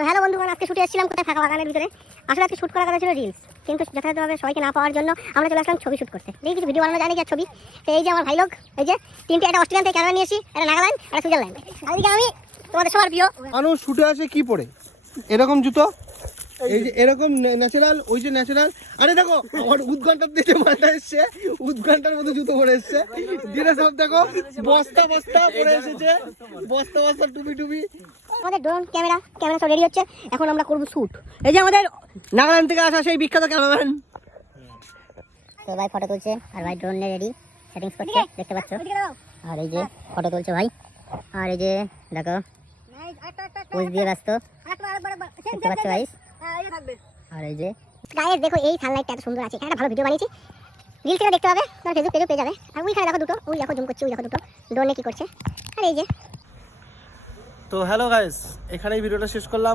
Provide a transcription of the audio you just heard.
তো হ্যালো বন্ধুগণ, আজকে শুটে এসেছিলাম কোথায় ফাঁকা বাগানের ভিতরে। আসলে আজকে শুট করার কথা ছিল রিলস, কিন্তু যথাযথভাবে সবাইকে না পাওয়ার জন্য আমরা চলে আসলাম ছবি শুট করতে। দেখি কিছু ভিডিও বানানো যায় নাকি আর ছবি। তো এই যে আমার ভাই লোক, এই যে তিনটে, একটা অস্ট্রেলিয়ান থেকে ক্যামেরা নিয়ে এসি, একটা নাগাল্যান্ড, একটা সুইজারল্যান্ড। আর এদিকে আমি, তোমাদের সবার প্রিয়। মানুষ শুটে আসে কি পরে? এরকম জুতো, এই যে এরকম ন্যাচারাল, ওই যে ন্যাচারাল। আরে দেখো আমার উদ্ঘাটার দিকে মাথা এসছে, উদ্ঘাটার মতো জুতো পরে এসছে। দিনে সব দেখো বস্তা বস্তা পরে এসেছে, বস্তা বস্তা টুপি টুপি। আমাদের ড্রোন ক্যামেরা সব রেডি হচ্ছে, এখন আমরা করবো শুট। এই যে আমাদের নাগাল্যান্ড থেকে আসা সেই বিখ্যাত ক্যামেরাম্যান। তো ভাই ফটো তুলছে, আর ভাই ড্রোন রেডি সেটিংস করছে, দেখতে পাচ্ছ। আর এই যে ফটো তুলছে ভাই, আর এই যে দেখো পোজ দিয়ে ব্যস্ত, দেখতে পাচ্ছ গাইস। আর এই যে গাইস দেখো, এই সানলাইটটা এত সুন্দর আছে, এখানে একটা ভালো ভিডিও বানিয়েছি। রিল থেকে দেখতে হবে, তোমার ফেসবুক পেজে পেয়ে যাবে। আর ওইখানে দেখো দুটো, ওই দেখো জুম করছে, ওই দেখো দুটো ড্রোনে কি করছে। আর এই যে তো হ্যালো গাইস, এখানেই ভিডিওটা শেষ করলাম।